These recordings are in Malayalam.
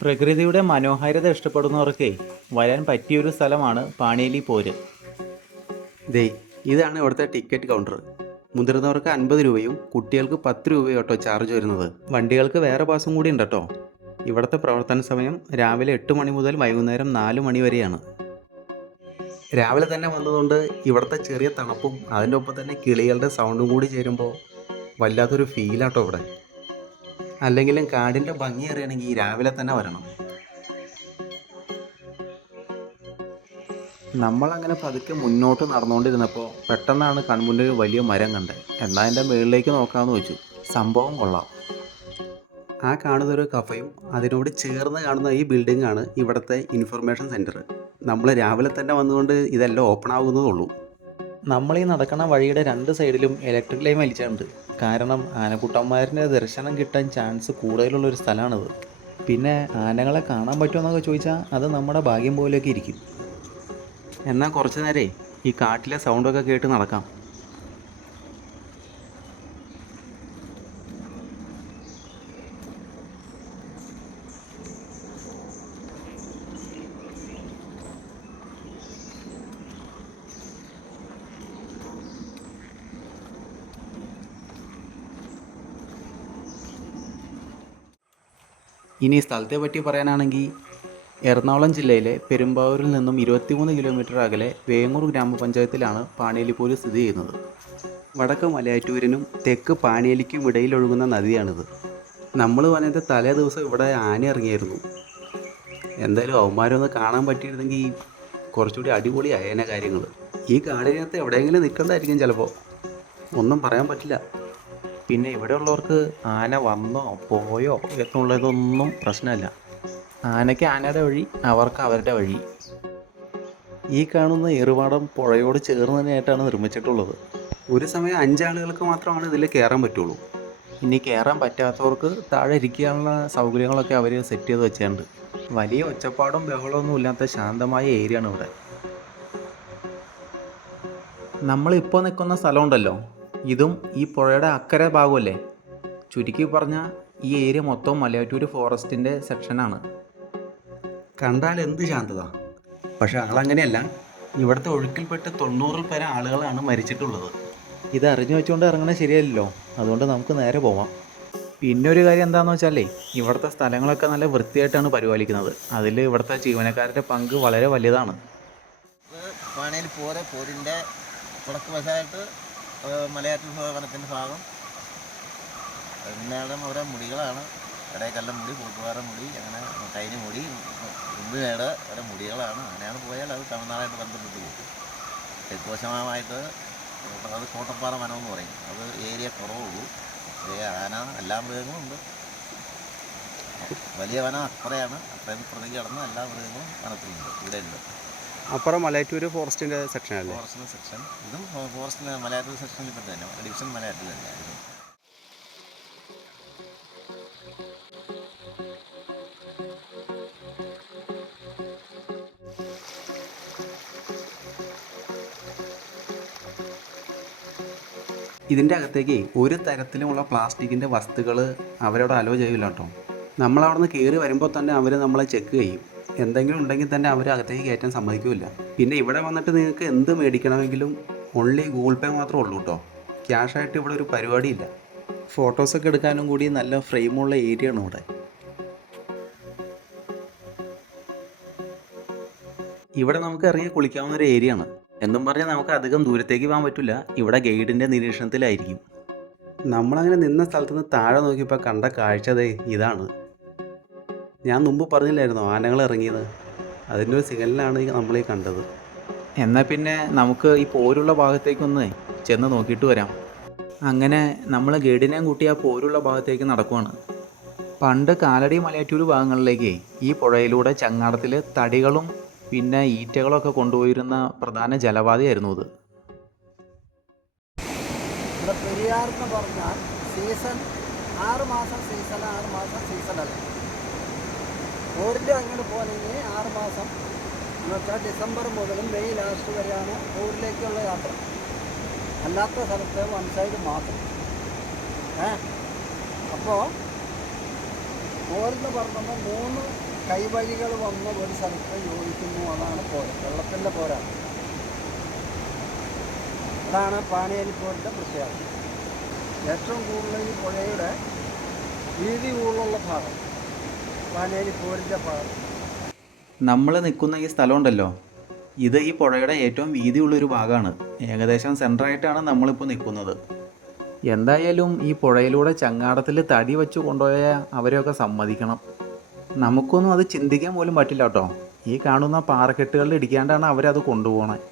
പ്രകൃതിയുടെ മനോഹാരിത ഇഷ്ടപ്പെടുന്നവർക്കേ വരാൻ പറ്റിയൊരു സ്ഥലമാണ് പാണിയേലി പോര്. ദേ ഇതാണ് ഇവിടുത്തെ ടിക്കറ്റ് കൗണ്ടർ. മുതിർന്നവർക്ക് 50 രൂപയും കുട്ടികൾക്ക് 10 രൂപയും കേട്ടോ ചാർജ് വരുന്നത്. വണ്ടികൾക്ക് വേറെ പാസും കൂടി ഉണ്ട് കേട്ടോ. ഇവിടുത്തെ പ്രവർത്തന സമയം രാവിലെ 8 മണി മുതൽ വൈകുന്നേരം 4 മണി വരെയാണ്. രാവിലെ തന്നെ വന്നതുകൊണ്ട് ഇവിടുത്തെ ചെറിയ തണുപ്പും അതിൻ്റെ ഒപ്പം തന്നെ കിളികളുടെ സൗണ്ടും കൂടി ചേരുമ്പോൾ വല്ലാത്തൊരു ഫീലാട്ടോ ഇവിടെ. അല്ലെങ്കിലും കാടിൻ്റെ ഭംഗി അറിയണമെങ്കിൽ രാവിലെ തന്നെ വരണം. നമ്മളങ്ങനെ പതുക്കെ മുന്നോട്ട് നടന്നുകൊണ്ടിരുന്നപ്പോൾ പെട്ടെന്നാണ് കൺമുന്നിൽ ഒരു വലിയ മരം കണ്ടത്. എന്നാൽ എൻ്റെ മുകളിലേക്ക് നോക്കാമെന്ന് വെച്ചു. സംഭവം കൊള്ളാം. ആ കാണുന്നൊരു കഫയും അതിനോട് ചേർന്ന് കാണുന്ന ഈ ബിൽഡിങ്ങാണ് ഇവിടുത്തെ ഇൻഫർമേഷൻ സെൻറ്റർ. നമ്മൾ രാവിലെ തന്നെ വന്നുകൊണ്ട് ഇതെല്ലാം ഓപ്പൺ ആകുന്നതുള്ളൂ. നമ്മൾ ഈ നടക്കുന്ന വഴിയുടെ 2 സൈഡിലും ഇലക്ട്രിക് ലൈൻ വലിച്ചിട്ടുണ്ട്. കാരണം ആനക്കുട്ടന്മാരുടെ ദർശനം കിട്ടാൻ ചാൻസ് കൂടുതലുള്ളൊരു സ്ഥലമാണിത്. പിന്നെ ആനകളെ കാണാൻ പറ്റുമെന്നൊക്കെ ചോദിച്ചാൽ അത് നമ്മുടെ ഭാഗ്യം പോലെയൊക്കെ ഇരിക്കും. എന്നാൽ കുറച്ച് നേരേ ഈ കാട്ടിലെ സൗണ്ടൊക്കെ കേട്ട് നടക്കാം. ഇനി സ്ഥലത്തെ പറ്റി പറയാനാണെങ്കിൽ എറണാകുളം ജില്ലയിലെ പെരുമ്പാവൂരിൽ നിന്നും 23 കിലോമീറ്റർ അകലെ വേങ്ങൂർ ഗ്രാമപഞ്ചായത്തിലാണ് പാണിയേലി പോര് സ്ഥിതി ചെയ്യുന്നത്. വടക്ക് മലയാറ്റൂരിനും തെക്ക് പാണിയേലിക്കും ഇടയിൽ ഒഴുകുന്ന നദിയാണിത്. നമ്മൾ വന്നതിൻ്റെ തലേ ദിവസം ഇവിടെ ആന ഇറങ്ങിയായിരുന്നു. എന്തായാലും അവന്മാരൊന്ന് കാണാൻ പറ്റിയിരുന്നെങ്കിൽ കുറച്ചുകൂടി അടിപൊളി ആയേനെ കാര്യങ്ങൾ. ഈ കാടിനകത്ത് എവിടെയെങ്കിലും നിൽക്കുന്നതായിരിക്കും ചിലപ്പോൾ, ഒന്നും പറയാൻ പറ്റില്ല. പിന്നെ ഇവിടെയുള്ളവർക്ക് ആന വന്നോ പോയോ എന്നുള്ളതൊന്നും പ്രശ്നമല്ല. ആനയ്ക്ക് ആനയുടെ വഴി, അവർക്ക് അവരുടെ വഴി. ഈ കാണുന്ന ഏറുപാടം പുഴയോട് ചേർന്ന് തന്നെയായിട്ടാണ് നിർമ്മിച്ചിട്ടുള്ളത്. ഒരു സമയം 5 ആളുകൾക്ക് മാത്രമാണ് ഇതിൽ കയറാൻ പറ്റുള്ളൂ. ഇനി കയറാൻ പറ്റാത്തവർക്ക് താഴെ ഇരിക്കാനുള്ള സൗകര്യങ്ങളൊക്കെ അവർ സെറ്റ് ചെയ്ത് വെച്ചിട്ടുണ്ട്. വലിയ ഒച്ചപ്പാടും ബഹളമൊന്നും ഇല്ലാത്ത ശാന്തമായ ഏരിയ ആണ് ഇവിടെ. നമ്മളിപ്പോൾ നിൽക്കുന്ന സ്ഥലമുണ്ടല്ലോ, ഇതും ഈ പുഴയുടെ അക്കരെ ഭാഗമല്ലേ. ചുരുക്കി പറഞ്ഞാൽ ഈ ഏരിയ മൊത്തം മലയാറ്റൂർ ഫോറസ്റ്റിൻ്റെ സെക്ഷനാണ്. കണ്ടാൽ എന്ത് ശാന്തത. പക്ഷെ ആളങ്ങനെയല്ല. ഇവിടുത്തെ ഒഴുക്കിൽപ്പെട്ട് 90-ൽ പരം ആളുകളാണ് മരിച്ചിട്ടുള്ളത്. ഇത് അറിഞ്ഞു വെച്ചുകൊണ്ട് ഇറങ്ങണത് ശരിയല്ലല്ലോ. അതുകൊണ്ട് നമുക്ക് നേരെ പോവാം. പിന്നെ ഒരു കാര്യം എന്താണെന്ന് വെച്ചാലേ, ഇവിടുത്തെ സ്ഥലങ്ങളൊക്കെ നല്ല വൃത്തിയായിട്ടാണ് പരിപാലിക്കുന്നത്. അതിൽ ഇവിടുത്തെ ജീവനക്കാരുടെ പങ്ക് വളരെ വലുതാണ്. പാണിയേലി പോരിൻ്റെ തുടക്കവശമായിട്ട് മലയാറ്റൂർ വനത്തിൻ്റെ ഭാഗം എന്നാലും ഓരോ മുടികളാണ്. ഇടയ്ക്കെല്ലാം മുടി, കൂട്ടുകാര മുടി, അങ്ങനെ കൈന് മുടി, കുമ്പിനേട് ഓരോ മുടികളാണ്. അങ്ങനെയാണ് പോയാൽ അത് തമിഴ്നാടായിട്ട് ബന്ധപ്പെട്ട് പോകും. തെക്കുവശമായിട്ട് അത് കോട്ടപ്പാറ വനം എന്ന് പറയും. അത് ഏരിയ കുറവുള്ളൂ. ആന എല്ലാ മൃഗങ്ങളും ഉണ്ട്. വലിയ വനം അപ്പുറയാണ്. അത്രയും പ്രതി കിടന്ന എല്ലാ മൃഗങ്ങളും വനത്തിലുണ്ട്, ഇവിടെ ഉണ്ട്. അപ്പുറം മലയാറ്റൂർ ഫോറസ്റ്റിൻ്റെ സെക്ഷനല്ലേ? ഫോറസ്റ്റിൻ്റെ സെക്ഷൻ. ഇതും ഫോറസ്റ്റിൻ്റെ മലയാറ്റൂർ സെക്ഷനിൽ പെട്ട് തന്നെ, ഡിവിഷൻ മലയാറ്റൂർ തന്നെ ഇത്. ഇതിൻ്റെ അകത്തേക്ക് ഒരു തരത്തിലുമുള്ള പ്ലാസ്റ്റിക്കിൻ്റെ വസ്തുക്കൾ അവരോട് അലോ ചെയ്യില്ല കേട്ടോ. നമ്മളവിടെ നിന്ന് കയറി വരുമ്പോൾ തന്നെ അവർ നമ്മളെ ചെക്ക് ചെയ്യും. എന്തെങ്കിലും ഉണ്ടെങ്കിൽ തന്നെ അവർ അകത്തേക്ക് കയറ്റാൻ സമ്മതിക്കില്ല. പിന്നെ ഇവിടെ വന്നിട്ട് നിങ്ങൾക്ക് എന്ത് മേടിക്കണമെങ്കിലും ഓൺലി ഗൂഗിൾ പേ മാത്രമേ ഉള്ളൂ കേട്ടോ. ക്യാഷായിട്ട് ഇവിടെ ഒരു പരിപാടിയില്ല. ഫോട്ടോസൊക്കെ എടുക്കാനും കൂടി നല്ല ഫ്രെയിമുള്ള ഏരിയ ആണ് ഇവിടെ. ഇവിടെ നമുക്ക് ഇറങ്ങി കുളിക്കാവുന്ന ഒരു ഏരിയ ആണ്. എന്നും പറഞ്ഞാൽ നമുക്ക് അധികം ദൂരത്തേക്ക് പോകാൻ പറ്റില്ല. ഇവിടെ ഗൈഡിൻ്റെ നിരീക്ഷണത്തിലായിരിക്കും. നമ്മളങ്ങനെ നിന്ന സ്ഥലത്ത് നിന്ന് താഴെ നോക്കിയപ്പോൾ കണ്ട കാഴ്ച ഇതാണ്. ഞാൻ മുമ്പ് പറഞ്ഞില്ലായിരുന്നോ ആനകൾ ഇറങ്ങിയത്? അതിൻ്റെ ഒരു സിഗ്നലാണ് നമ്മളീ കണ്ടത്. എന്നാൽ പിന്നെ നമുക്ക് ഈ പോരുള്ള ഭാഗത്തേക്കൊന്ന് ചെന്ന് നോക്കിയിട്ട് വരാം. അങ്ങനെ നമ്മൾ ഗൈഡിനെയും കൂട്ടി ആ പോരുള്ള ഭാഗത്തേക്ക് നടക്കുവാണ്. പണ്ട് കാലടി മലയാറ്റൂർ ഭാഗങ്ങളിലേക്ക് ഈ പുഴയിലൂടെ ചങ്ങാടത്തിൽ തടികളും പിന്നെ ഈറ്റകളൊക്കെ കൊണ്ടുപോയിരുന്ന പ്രധാന ജലപാതയായിരുന്നു ഇത്. ഇവിടെ പെരിയാറെന്ന് പറഞ്ഞാൽ സീസൺ 6 മാസം സീസൺ, 6 മാസം സീസണല്ല. പോരിൻ്റെ അങ്ങനെ പോകണമെങ്കിൽ 6 മാസം എന്ന് വെച്ചാൽ ഡിസംബർ മുതൽ മെയ് ലാസ്റ്റ് വരെയാണ് പോരിലേക്കുള്ള യാത്ര. അല്ലാത്ത സ്ഥലത്ത് 1 സൈഡ് മാത്രം. അപ്പോൾ പോരെന്ന് പറഞ്ഞപ്പോൾ 3 കൈവഴികൾ വന്ന ഒരു സ്ഥലത്ത് യോജിക്കുന്നു. അതാണ് പോര്, വെള്ളത്തിൻ്റെ പോരാണ്. അതാണ് പാണിയേലിപ്പോരിൻ്റെ പ്രത്യേകത. ഏറ്റവും കൂടുതൽ ഈ പുഴയുടെ വീതി കൂടുതലുള്ള ഭാഗം പാണിയേലിപ്പോരിൻ്റെ ഭാഗം. നമ്മൾ നിൽക്കുന്ന ഈ സ്ഥലമുണ്ടല്ലോ, ഇത് ഈ പുഴയുടെ ഏറ്റവും വീതിയുള്ളൊരു ഭാഗമാണ്. ഏകദേശം സെൻറ്ററായിട്ടാണ് നമ്മളിപ്പോൾ നിൽക്കുന്നത്. എന്തായാലും ഈ പുഴയിലൂടെ ചങ്ങാടത്തിൽ തടി വെച്ച് കൊണ്ടുപോയ അവരെയൊക്കെ സമ്മതിക്കണം. നമുക്കൊന്നും അത് ചിന്തിക്കാൻ പോലും പറ്റില്ല കേട്ടോ. ഈ കാണുന്ന പാറക്കെട്ടുകളിൽ ഇടിക്കാണ്ടാണ് അവരത് കൊണ്ടുപോകണത്.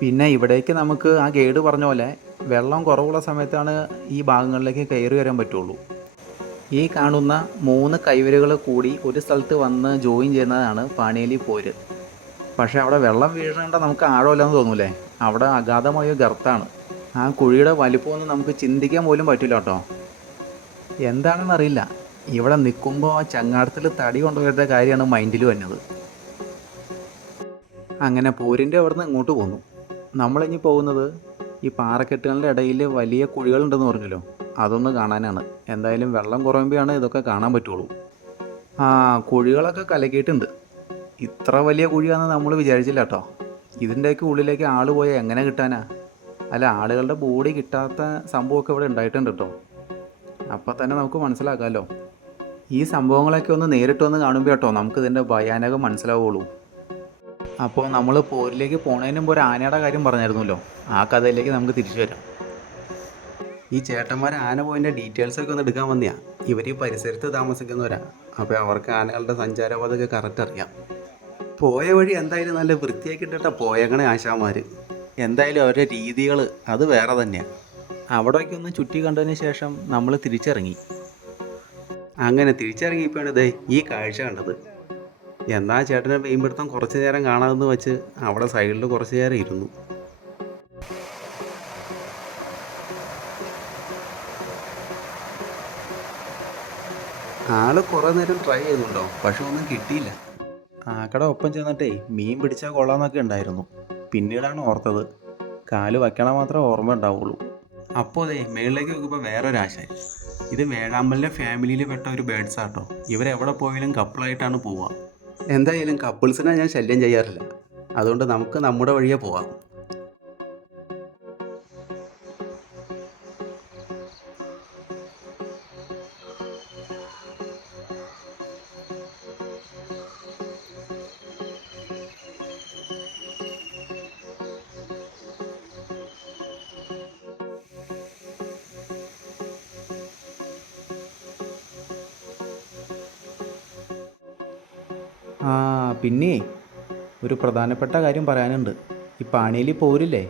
പിന്നെ ഇവിടേക്ക് നമുക്ക് ആ ഗൈഡ് പറഞ്ഞ പോലെ വെള്ളം കുറവുള്ള സമയത്താണ് ഈ ഭാഗങ്ങളിലേക്ക് കയറി വരാൻ പറ്റുള്ളൂ. ഈ കാണുന്ന 3 കൈവരികൾ കൂടി ഒരു സ്ഥലത്ത് വന്ന് ജോയിൻ ചെയ്യുന്നതാണ് പാണിയേലി പോര്. പക്ഷേ അവിടെ വെള്ളം വീഴേണ്ട നമുക്ക് ആഴമില്ലെന്ന് തോന്നൂലേ? അവിടെ അഗാധമായ ഗർത്താണ്. ആ കുഴിയുടെ വലിപ്പമൊന്നും നമുക്ക് ചിന്തിക്കാൻ പോലും പറ്റില്ല കേട്ടോ. എന്താണെന്നറിയില്ല, ഇവിടെ നിൽക്കുമ്പോൾ ആ ചങ്ങാടത്തിൽ തടി കൊണ്ടുവരുന്ന കാര്യമാണ് മൈൻഡിൽ വന്നത്. അങ്ങനെ പോരിൻ്റെ അവിടെ നിന്ന് ഇങ്ങോട്ട് പോന്നു. നമ്മളിനി പോകുന്നത് ഈ പാറക്കെട്ടുകളുടെ ഇടയിൽ വലിയ കുഴികളുണ്ടെന്ന് പറഞ്ഞല്ലോ, അതൊന്ന് കാണാനാണ്. എന്തായാലും വെള്ളം കുറയുമ്പോഴാണ് ഇതൊക്കെ കാണാൻ പറ്റുള്ളൂ. ആ കുഴികളൊക്കെ കലക്കിയിട്ടുണ്ട്. ഇത്ര വലിയ കുഴിയാണെന്ന് നമ്മൾ വിചാരിച്ചില്ല കേട്ടോ. ഇതിൻ്റെയൊക്കെ ഉള്ളിലേക്ക് ആൾ പോയാൽ എങ്ങനെ കിട്ടാനാ? അല്ല, ആളുകളുടെ ബോഡി കിട്ടാത്ത സംഭവമൊക്കെ ഇവിടെ ഉണ്ടായിട്ടുണ്ട് കേട്ടോ. അപ്പോൾ തന്നെ നമുക്ക് മനസ്സിലാക്കാമല്ലോ. ഈ സംഭവങ്ങളൊക്കെ ഒന്ന് നേരിട്ട് വന്ന് കാണുമ്പോൾ കേട്ടോ നമുക്കിതിൻ്റെ ഭയാനകം മനസ്സിലാവുള്ളൂ. അപ്പോൾ നമ്മൾ പോരിലേക്ക് പോണതിന് മുമ്പ് ഒരു ആനയുടെ കാര്യം പറഞ്ഞായിരുന്നല്ലോ, ആ കഥയിലേക്ക് നമുക്ക് തിരിച്ചു വരാം. ഈ ചേട്ടന്മാർ ആന പോയിൻ്റെ ഡീറ്റെയിൽസൊക്കെ ഒന്ന് എടുക്കാൻ വന്നിയാ. ഇവർ ഈ പരിസരത്ത് താമസിക്കുന്നവരാ. അപ്പോൾ അവർക്ക് ആനകളുടെ സഞ്ചാരപഥമൊക്കെ കറക്റ്റ് അറിയാം. പോയ വഴി എന്തായാലും നല്ല വൃത്തിയാക്കിയിട്ടാ പോയേക്കണേ ആശാന്മാർ. എന്തായാലും അവരുടെ രീതികൾ അത് വേറെ തന്നെയാണ്. അവിടേക്ക് ഒന്ന് ചുറ്റി കണ്ടതിന് ശേഷം നമ്മൾ തിരിച്ചിറങ്ങി. അങ്ങനെ തിരിച്ചിറങ്ങിയപ്പോഴാണ് ഇതേ ഈ കാഴ്ച കണ്ടത്. എന്നാ ചേട്ടനെ മീൻപിടുത്തം കുറച്ച് നേരം കാണാമെന്ന് വെച്ച് അവിടെ സൈഡിൽ കുറച്ച് നേരം ഇരുന്നു. ആള് കുറേ നേരം ട്രൈ ചെയ്യുന്നുണ്ടോ, പക്ഷെ ഒന്നും കിട്ടിയില്ല. ആക്കടെ ഒപ്പം ചെന്നിട്ടേ മീൻ പിടിച്ചാൽ കൊള്ളാമെന്നൊക്കെ ഉണ്ടായിരുന്നു. പിന്നീടാണ് ഓർത്തത് കാല് വയ്ക്കണ മാത്രമേ ഓർമ്മ ഉണ്ടാവുള്ളൂ. അപ്പോൾ അതെ മേളിലേക്ക് നോക്കുമ്പോൾ വേറൊരാശ. ഇത് വേഴാമ്പലിൻ്റെ ഫാമിലിയിൽ പെട്ട ഒരു ബേഡ്സാട്ടോ. ഇവരെവിടെ പോയാലും കപ്പിളായിട്ടാണ് പോവുക. എന്തായാലും കപ്പിൾസിനെ ഞാൻ ശല്യം ചെയ്യാറില്ല, അതുകൊണ്ട് നമുക്ക് നമ്മുടെ വഴിയെ പോവാം. പിന്നെ ഒരു പ്രധാനപ്പെട്ട കാര്യം പറയാനുണ്ട്. ഈ പാണിയേലി പോരില്ലേ,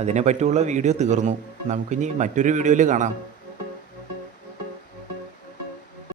അതിനെ പറ്റിയുള്ള വീഡിയോ തീർന്നു. നമുക്കിനി മറ്റൊരു വീഡിയോയിൽ കാണാം.